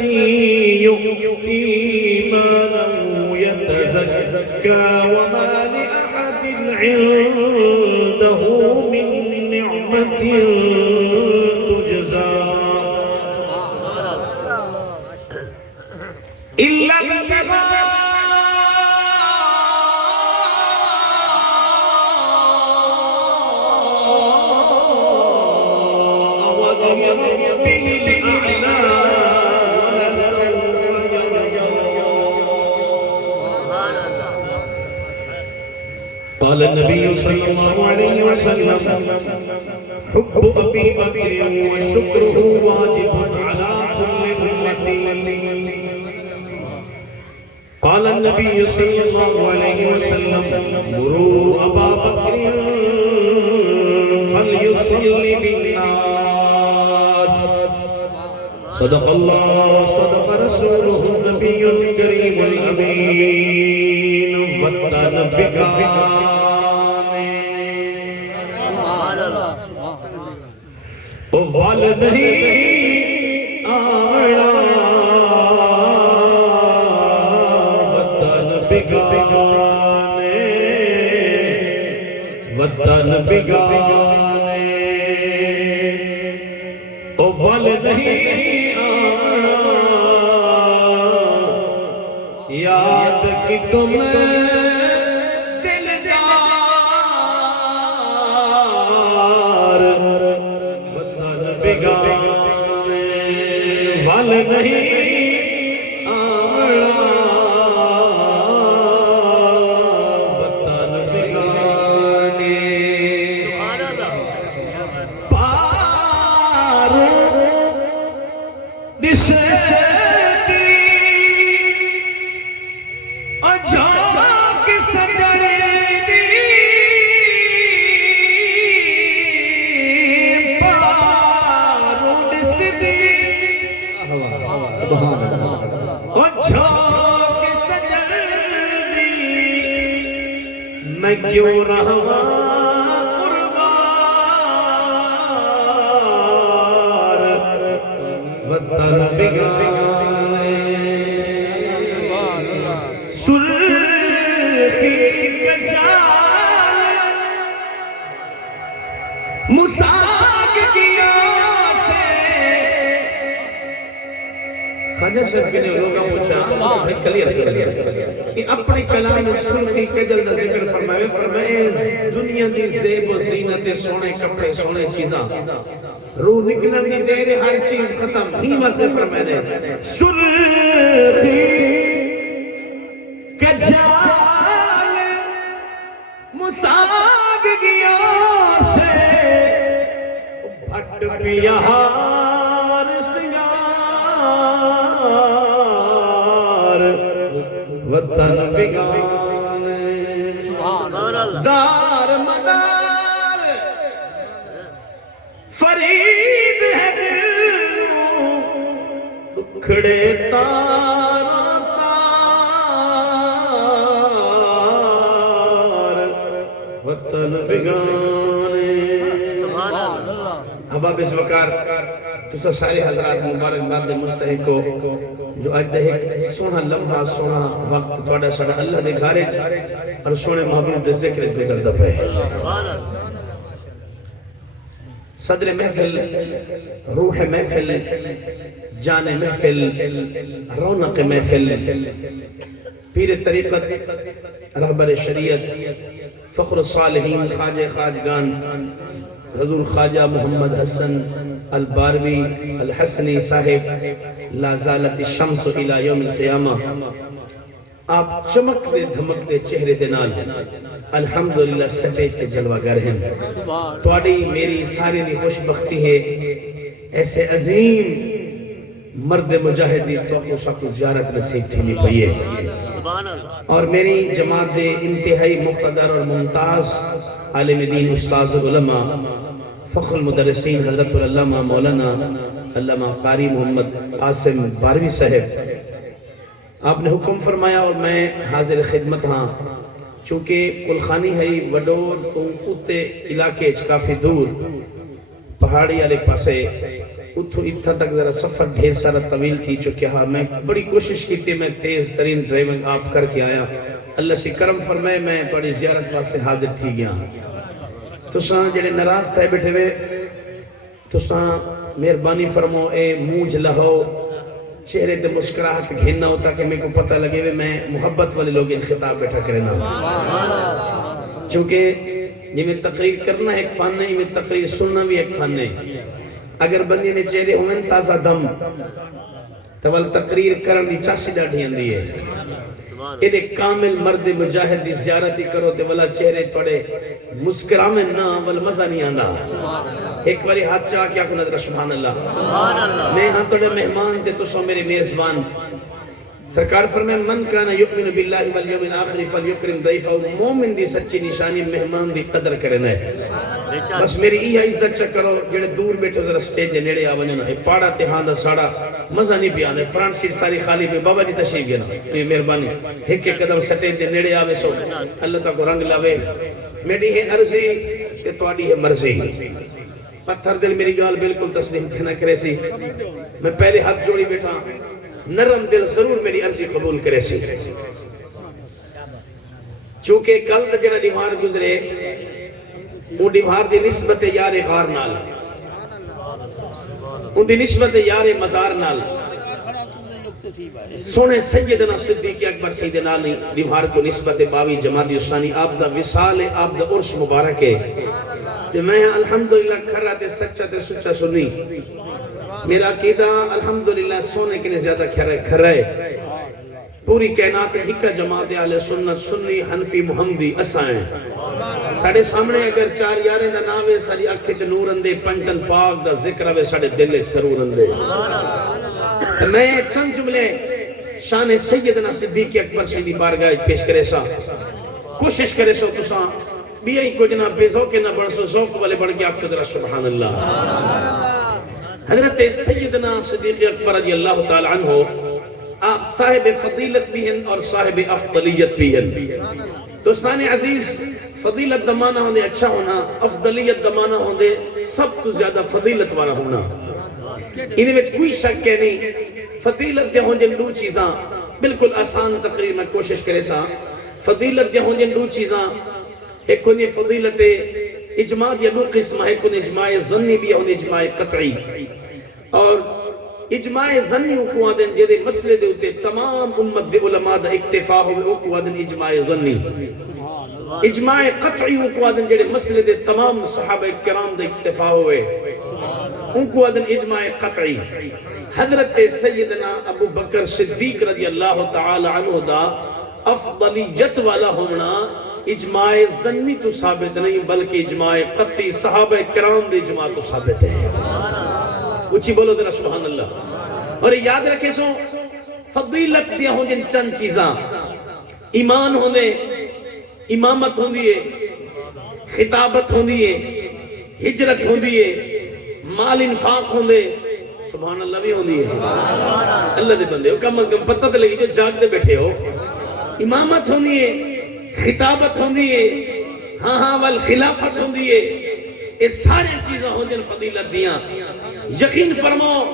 الذي يؤتي ماله يتزكى وما لأحد عنده من نعمة تجزى إلا ابتغاء وجه ربه الأعلى قال النبي صلى الله عليه وسلم حب أبي بكر وشكره واجب على كل أمتي قال النبي صلى الله عليه وسلم مروا أبا بكر فليصلي بالناس صدق الله صدق رسوله النبي الكريم الأمين والتنبيان وال نہیں آوڑا وطن بگانے وطن بگانے وال نہیں آوڑا یاد کی تمہیں وال نہیں آوڑا وطن بگانے پارو نسیتی اجھاک سجڑی پارو نسیتی میں کیوں رہا قربان وطن بگانے سرخی کجال مساق کیا سے خواجہ صاحب کے لئے لوگوں پوچھا کلیر کہ اپنے کلام سرخی کجل دا ذکر فرمائے دنیا دی زیب و زینت سونے کپڑے سونے چیزاں روح نکلن دی دیر ہر چیز ختم ہی مزے فرمائے سرخی کجال مساق گیا سے بھٹ پیہار سنگار وطن بگانے دار مدار فرید ہے دل دکھڑے تارا تار وطن بگانے احباب اس وقار تسا سارے حضرات مبارک باد مستحق ہو جو آج دے ایک سونا لمحہ سونا وقت توڑا سڑا اللہ دے گھارے اور سونے محبوب دے ذکر ذکر دبے صدر محفل روح محفل جان محفل رونق محفل پیر طریقت رہبر شریعت فخر الصالحین خواجہ خواجگان حضور خواجہ محمد حسن الباروی الحسنی صاحب لا زالت الشمس الى یوم القیامہ آپ چمک دے دھمک دے چہرے دے نال الحمدللہ سٹے کے جلوہ گر ہیں توڑی میری ساری دی خوش بختی ہے ایسے عظیم مرد مجاہدی تو کو ساکو زیارت نصیب تھی پئیے اور میری جماعت دے انتہائی مقتدر اور ممتاز عالم دین استاذ علماء فخر المدرسین حضرت علامہ مولانا علامہ قاری محمد قاسم باروی صاحب آپ نے حکم فرمایا اور میں حاضر خدمت ہاں چونکہ قلخانی ہے وڈور تو اتے علاقے کافی دور پہاڑی والے پاسے اتھو اتھا تک ذرا سفر ڈھیر سارا طویل تھی چکے ہاں میں بڑی کوشش کی تھی میں تیز ترین ڈرائیونگ آپ کر کے آیا اللہ سے کرم فرمائے میں بڑی زیارت واسطے حاضر تھی گیا تو ساں جڑے ناراض تھے بیٹھے ہوئے تو ساں مہربانی فرمو اے مونج لہو چہرے تے مسکراہٹ گھننا ہوتا کہ میرے کو پتہ لگے ہوئے میں محبت والے لوگ ان خطاب بیٹھا کرنا چونکہ یہ میں تقریر کرنا ایک فن ہے یہ میں تقریر سننا بھی ایک فن ہے اگر بندے نے چہرے ہوئے تازہ دم تو وال تقریر کرن دی چاسی دا ڈھین دی ہے یہ کامل مرد مجاہد دی زیارتی کرو تے والا چہرے توڑے مسکرامیں نہ وال مزہ نہیں آندا ایک باری ہاتھ چاہ کیا کو نظر سبحان اللہ میں ہاں توڑے مہمان تے تو سو میرے میزبان سرکار فرمائے من کانا یؤمن باللہ والیوم الاخر فلیکرم ضیفہ مومن دی سچی نشانی مہمان دی قدر کرنا ہے بس میری یہ عزت چا کرو جڑے دور بیٹھو ذرا سٹیج دے نیڑے آونے ہے پاڑا تے ہاں دا ساڑا مزہ نہیں پیا دے فرانٹ سیٹ ساری خالی پہ بابا جی تشریف گیا نا مہربانی ایک ایک قدم سٹیج دے نیڑے آوے سو اللہ تا کو رنگ لاوے میری ہے عرضی تے توڑی ہے مرضی پتھر دل میری گال بالکل تسلیم کہنا کرے سی میں پہلے ہاتھ جوڑی بیٹھا نرم دل ضرور میری عرضی قبول کرے سی چونکہ کل دا جڑا دیوار گزرے وہ دیوار دی نسبت یار غار نال ان دی نسبت یار مزار نال سونے سیدنا صدیق اکبر سیدنا علی دیوار کو نسبت باوی جمادی اسانی آپ دا وصال آپ دا عرش مبارک ہے کہ میں الحمدللہ کھرا تے سچا تے سچا سنی میرا عقیدہ الحمدللہ سونے کے لئے زیادہ کھرے پوری کائنات ہکا جماعت اہل سنت سنی حنفی محمدی اسائیں ساڑھے سامنے اگر چار یاریں دا ناوے ساری اکھے چ نور اندے پنجتن پاک دا ذکر ہوئے ساڑھے دلے سرور اندے میں چند جملے شان سیدنا صدیق اکبر سیدی بارگاہ پیش کرے سا کوشش کرے سو تساں بھی ای کو جناب بے ذوق نہ بڑھ سو ذوق والے بڑھ کے آپ صدر سبحان اللہ حضرت سیدنا صدیق اکبر رضی اللہ تعالی عنہ آپ صاحب فضیلت بھی ہیں اور صاحب افضلیت بھی ہیں دوستان عزیز فضیلت دمانہ ہوندے اچھا ہونا افضلیت دمانہ ہوندے سب تو زیادہ فضیلت والا ہونا انہیں میں کوئی شک ہے نہیں فضیلت دے ہوندے دو چیزاں بالکل آسان تقریر میں کوشش کرے سا فضیلت دے ہوندے دو چیزاں ایک ہوندے فضیلت اجماع یا دو قسم ہے کن اجماع ظنی بھی ہے اجماع قطعی اور اجماع ظنی کو آدن جیدے مسئلے دے ہوتے تمام امت دے علماء دا اکتفاہ ہوئے کو آدن اجماع ظنی اجماع قطعی کو آدن جیدے مسئلے دے تمام صحابہ کرام دا اکتفاہ ہوئے ان کو آدن اجماع قطعی حضرت سیدنا ابو بکر صدیق رضی اللہ تعالی عنہ دا افضلیت والا ہونا اجماع ظنی تو ثابت نہیں بلکہ اجماع قطعی صحابہ کرام دے اجماع تو ثابت ہے اچھی بولو ذرا سبحان اللہ اور یاد رکھے سو فضیلت دیا ہوں جن چند چیزاں ایمان ہونے امامت ہوندی ہے خطابت ہوندی ہے ہجرت ہوندی ہے مال انفاق ہوندے سبحان اللہ بھی ہوندی ہے اللہ دے بندے ہو کم از کم پتہ تے لگی جو جاگ دے بیٹھے ہو امامت ہوندی ہے خطابت ہوندی ہے ہاں ہاں والخلافت ہوندی ہے یہ سارے چیزاں ہوندی ہیں فضیلت دیاں یقین فرماؤ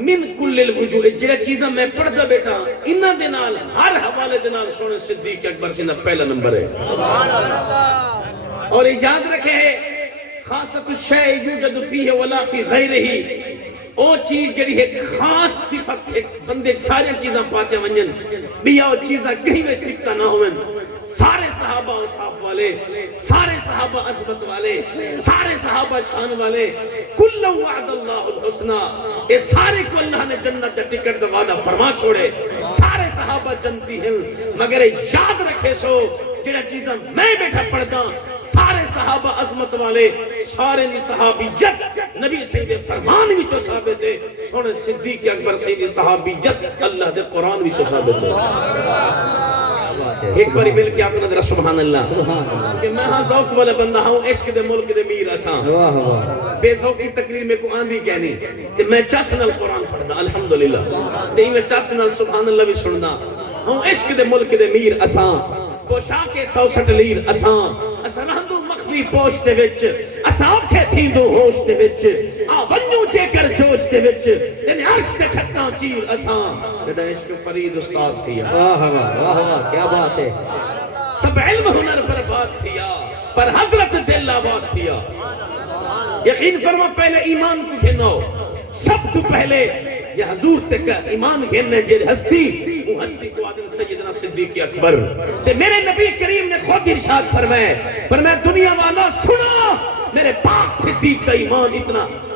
من کل الوجوہ جڑا چیزاں میں پڑھتا بیٹھا انہاں دے نال ہر حوالے دے نال سونے صدیق اکبر سیدہ پہلا نمبر ہے اور یاد رکھے خاصت الشیء یوجد فیہ ولا فی غیرہی او چیز جڑی ہے خاص صفت ایک بندے سارے چیزاں پاتے ونجن بیا او چیزاں کہیں میں صفتہ نہ ہوئن سارے صحابہ اصحاب والے سارے صحابہ عظمت والے سارے صحابہ شان والے کل وعد اللہ الحسنہ یہ سارے کو اللہ نے جنت دا ٹکٹ دا وعدہ فرما چھوڑے سارے صحابہ جنتی ہیں مگر یاد رکھے سو جڑا چیزاں میں بیٹھا پڑھتا سارے صحابہ عظمت والے سارے صحابیت نبی سید فرمان بھی جو ثابت ہے سونے صدیق اکبر سید صحابیت اللہ دے قرآن بھی جو ثابت ہے ایک باری مل کے آپ کو نظر سبحان اللہ کہ میں ہاں ذوق والا بندہ ہوں عشق دے ملک دے میر اساں بے ذوقی تقریر میں کو آندھی کہنی کہ میں چاسنال قرآن پڑھنا الحمدللہ تے میں چاسنال سبحان اللہ بھی سننا ہوں عشق دے ملک دے میر اساں پوشاک 67 لیر اساں رہندو مخفی پوش دے وچ اساں تھی دو ہوش دے وچ آ ونجو جے کر جوش دے وچ یعنی عرش دے کھٹاں چیر اساں جڑا عشق فرید استاد تھی واہ واہ واہ واہ کیا بات ہے سب علم ہنر پر بات تھیا پر حضرت دل آباد تھیا یقین فرما پہلے ایمان کو گھنو سب تو پہلے یہ حضور تک ایمان گھننے جے ہستی وہ ہستی کو آدم سیدنا صدیق اکبر تے میرے نبی کریم نے خود ارشاد فرمایا دنیا والا سنا میرے پاک صدیق کا ایمان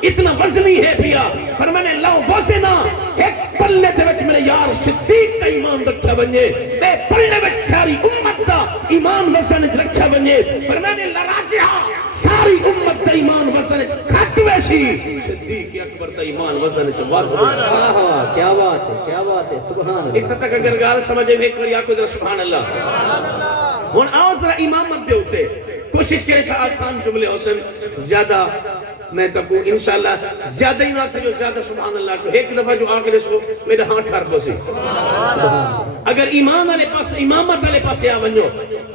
اتنا وزنی ہے پیا فرمانے لو وزنا ایک پلے دے وچ میرے یار صدیق کا ایمان رکھا بنجے میں پلے وچ ساری امت دا ایمان وزن رکھا بنجے فرمانے لراجہا ساری امت دا ایمان وزن کھٹ ویشی صدیق اکبر دا ایمان وزن چوار کیا بات ہے سبحان اللہ اتنا تک اگر گال سمجھے ایک بار یا کوئی در سبحان اللہ ہون آؤ ذرا امامت دے ہوتے کوشش کرے سا آسان جملے حسن زیادہ میں تکو انشاءاللہ زیادہ ہی نہ سجو زیادہ سبحان اللہ کو ایک دفعہ جو آگے سو میرے ہاں ٹھار بسی اگر ایمان والے پاس امامت والے پاس یا ونجو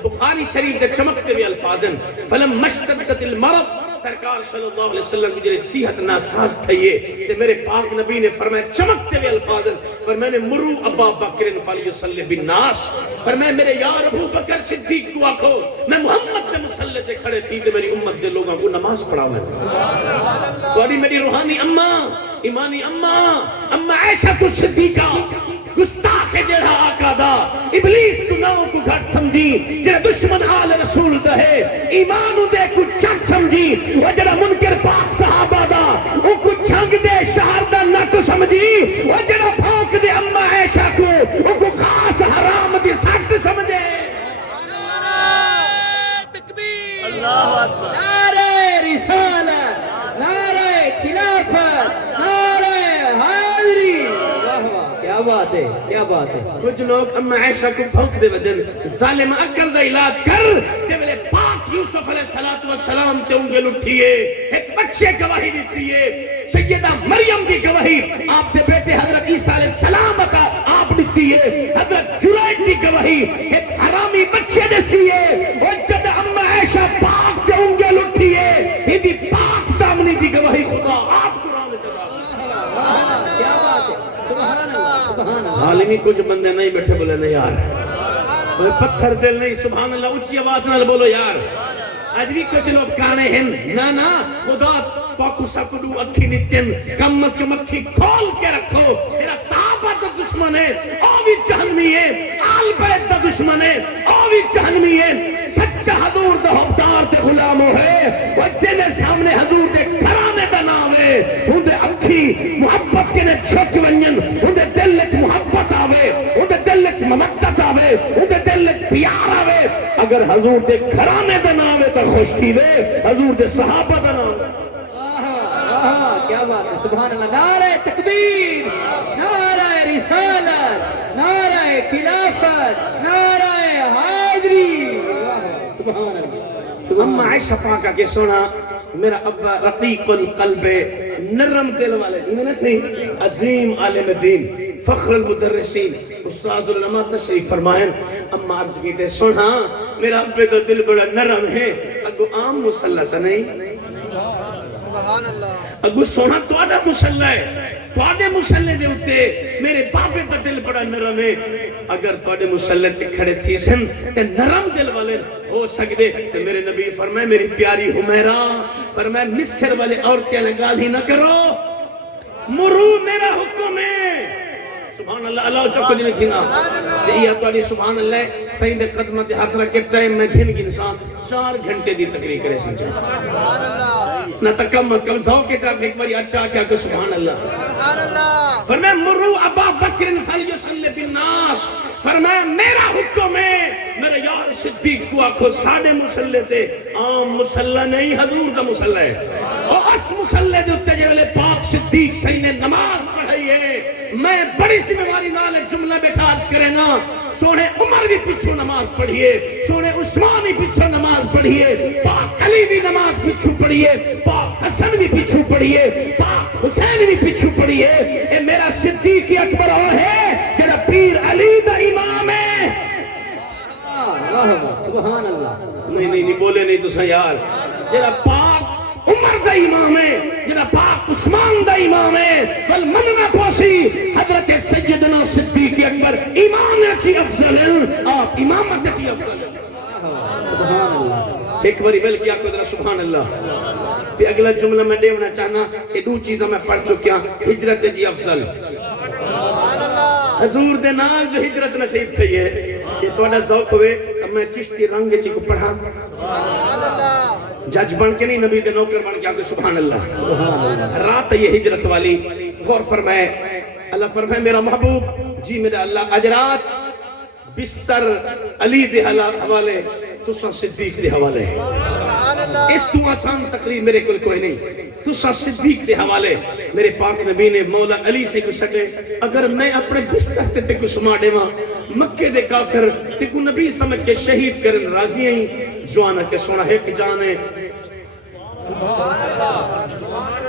بخاری شریف دے چمکتے بھی الفاظن فلم مشتدت المرض سرکار صلی اللہ علیہ وسلم کی جنہیں صحت ناساز تھئیے تے میرے پاک نبی نے فرمایا چمکتے ہوئے الفاظ فرمایا مرو ابا بکر فلیصلی بالناس فرمایا میرے یار ابو بکر صدیق کو آکھو میں محمد دے مصلی تے کھڑے تھی تے میری امت دے لوگوں کو نماز پڑھا میں توڑی میری روحانی اماں ایمانی اماں عائشہ تو صدیقہ گستاخ جڑا آقا دا ابلیس تو ناؤں کو گھٹ سمجھی جڑا دشمن آل رسول دا ہے ایمان دے کو چک سمجھی وہ جڑا منکر پاک صحابہ دا ان کو چھنگ دے شہر دا نٹو سمجھی وہ جڑا پھونک دے اماں عائشہ کو ان کو خاص حرام دی سخت سمجھے تکبیر اللہ اکبر نعرہ رسالت نعرہ خلافت نعرہ حیدری کیا بات ہے کچھ لوگ اماں عائشہ کو پھونک دے بدن ظالم عقل دا علاج کر کہ ملے پاک یوسف علیہ السلام تے انگے لٹھئے ایک بچے گواہی دیتی ہے سیدہ مریم کی گواہی آپ دے بیٹے حضرت عیسیٰ علیہ السلام کا آپ دیتی ہے حضرت جرائد کی گواہی ایک حرامی بچے دیتی ہے اور جد اماں عائشہ پاک دے انگے لٹھئے ہی بھی پاک دامنی کی گواہی خدا آپ قرآن جدا کیا بات ہے سبحان اللہ عالمی کچھ بندے نہیں بیٹھے بولے نہیں یار کوئی پتھر دل نہیں سبحان اللہ اچھی آواز نہ بولو یار آج بھی کچھ لوگ کانے ہیں نا خدا پاکو سکڑو اکھی نتن کم از کم اکھی کھول کے رکھو میرا صحابہ دا دشمن ہے او بھی جہنمی ہے آل بیت دا دشمن ہے او بھی جہنمی ہے سچا حضور دا حبدار تے غلامو ہے وجہ نے سامنے حضور دے کھرانے دا نام ہے ان دے اکھی محبت کے نے چھک ونین ان دے دل وچ محبت آوے ان دے دل وچ ممکت آوے ان دے دل وچ پیار آوے اگر حضور دے کھرانے دا نام ہے تو خوش تھی وے حضور دے صحابہ دا نام ہے کیا بات ہے سبحان اللہ نعرہ تکبیر نعرہ رسالت نعرہ خلافت نعرہ حیدری سبحان اللہ اماں عائشہ پاکہ کے سونا میرا ابا رقیق القلب نرم دل والے انہیں صحیح عظیم عالم دین فخر المدرسین استاذ العلماء تشریف فرمائیں اماں عرض کی تے سونا میرا ابے کا دل بڑا نرم ہے اگو عام مسلط نہیں اگو سونا توڑا مسلح ہے توڑے مسلح دے ہوتے میرے بابے کا دل بڑا نرم ہے اگر توڑے مسلح تے کھڑے تھی سن تے نرم دل والے ہو سکتے تے میرے نبی فرمائے میری پیاری حمیرہ فرمائے مصر والے عورتیں لگال ہی نہ کرو مرو میرا حکم ہے سبحان اللہ اللہ چکو جنہیں تھینا یہ توڑی سبحان اللہ سید قدمت ہاتھ رکھے ٹائم میں گھن گنسان 4 گھنٹے دی تقریر کرے سنچے نہ تکم از کم زو کے چاپ ایک باری اچھا کیا کہ سبحان اللہ فرمائے مرو ابا بکر فلیصلی بالناس فرمائے میرا حکم ہے میرے یار صدیق کو آکھو ساڑھے مسلح تے عام مسلح نہیں حضور دا مسلح ہے اور اس مسلح جو تجھے پاک صدیق صحیح نے نماز پڑھائی ہے میں بڑی سی بیماری نال ایک جملہ بیٹھا عرض کرے نا سونے عمر بھی پچھو نماز پڑھیے سونے عثمان بھی پچھو نماز پڑھیے پاک علی بھی نماز پچھو پڑھیے پاک حسن بھی پچھو پڑھیے پاک حسین بھی پچھو پڑھیے اے میرا صدیق اکبر اور ہے تیرا پیر علی دا امام ہے سبحان اللہ نہیں بولے نہیں تو سا یار تیرا پاک عمر دا امام ہے جڑا پاک عثمان دا امام ہے بل مننا پوسی حضرت سیدنا صدیق اکبر ایمان اچھی افضل ہے آپ امامت اچھی افضل ہے سبحان اللہ ایک باری بل کیا کو ذرا سبحان اللہ پھر اگلا جملہ میں دیونا چاہنا یہ دو چیزاں میں پڑھ چکیا ہجرت جی افضل حضور دے نال جو ہجرت نصیب تھی ہے یہ توڑا ذوق ہوئے اب میں چشتی رنگ چی کو پڑھا جج بن کے نہیں نبی دے نوکر بن کے آگے سبحان اللہ رات یہ ہجرت والی غور فرمائے اللہ فرمائے میرا محبوب جی میرا اللہ اجرات بستر علی دے حوالے تساں صدیق دے حوالے اس تو آسان تقریر میرے کل کوئی نہیں تساں صدیق دے حوالے میرے پاک نبی نے مولا علی سے کچھ سکے اگر میں اپنے بستر تے کو سما دے ماں مکے دے کافر تے کو نبی سمجھ کے شہید کرن راضی ہیں جوانا کے سونا ایک جان ہے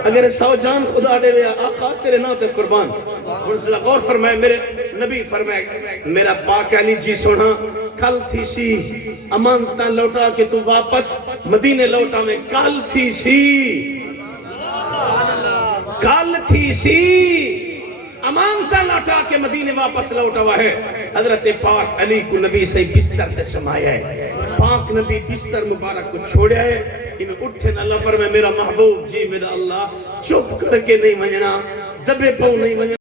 اگر 100 جان خدا دے ویا آقا تیرے نام تے قربان غور فرمائے میرے نبی فرمائے میرا پاک علی جی سونا کل تھی سی امانتہ لوٹا کہ تو واپس مدینے لوٹا میں کل تھی سی کل تھی سی امانتہ لوٹا کے مدینے واپس لوٹا ہوا ہے حضرت پاک علی کو نبی سے بستر تے سمایا ہے پاک نبی بستر مبارک کو چھوڑیا ہے انہیں اٹھے نہ اللہ فرمائے میرا محبوب جی میرا اللہ چپ کر کے نہیں منجنا دبے پاؤں نہیں منجنا